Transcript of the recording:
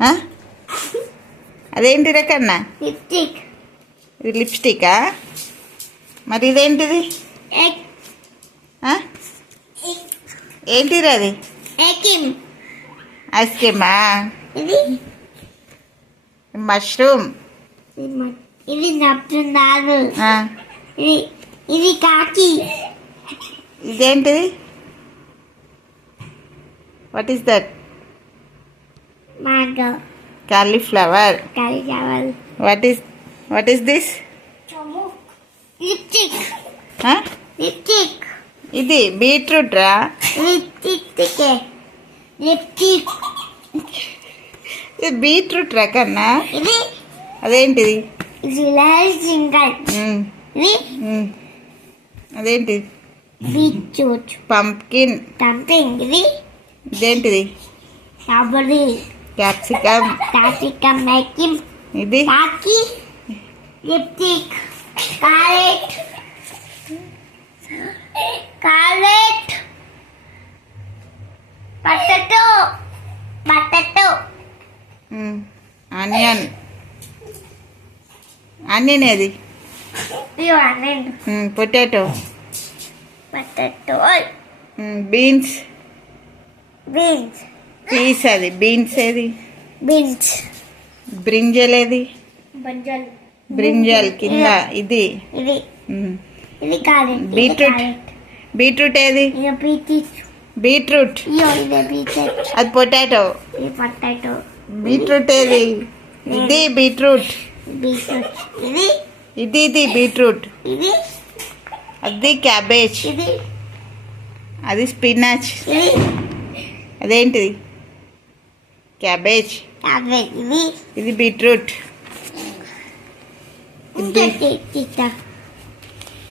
ఆ? అదేంటి రకన్నా? లిప్స్టిక్. ఇది లిప్స్టికా? మరి ఇదేంటిది? ఎగ్. ఆ? ఏంటిది అది? ఎగ్. ఐస్ క్రీమా? ఇది మష్రూమ్. ఇది నప్పుతున్నారు. ఆ. ఇది ఇది కాకి. ఇదేంటిది? What is that? Mango. Cauliflower. Cauliflower. What is this? Lipstick. Lipstick. ఇది బీట్రూట్ రా. లిప్స్టిక్. లిప్స్టిక్. ఇది బీట్రూట్ రా కన్నా. ఇది అదేంటిది? ఇది సింగల్. ఇది అదేంటిది? బీట్రూట్. పంప్కిన్. సంథింగ్. ఇది ఇదేంటిది? స్ట్రాబెర్రీ. క్యాప్సికమ్. క్యాప్సికమ్. మేకింగ్. ఇది కాకి. Lipstick. Carrot. Carrot. Potato. Potato. Onion. Onion ఏది? Potato. Potato. Beans. Beans. Peas అది. బీన్స్ ఏది? బీన్స్. బ్రింజల్ ఏది? బంజల్. బ్రింజల్ కింద ఇది. ఇది ఇది క్యారెట్. బీట్రూట్. బీట్రూట్ ఏది? ఇది బీట్రూట్. బీట్రూట్. ఇది బీట్రూట్. అది పొటాటో. ఇది పొటాటో. బీట్రూట్ ఏది? ఇది బీట్రూట్. బీట్రూట్. ఇది ఇది బీట్రూట్. ఇది అది క్యాబేజ్. ఇది అది స్పినాచ్. ఇది అదేంటిది? క్యాబేజ్. క్యాబేజ్. ఇది ఇది బీట్రూట్. ఇంకా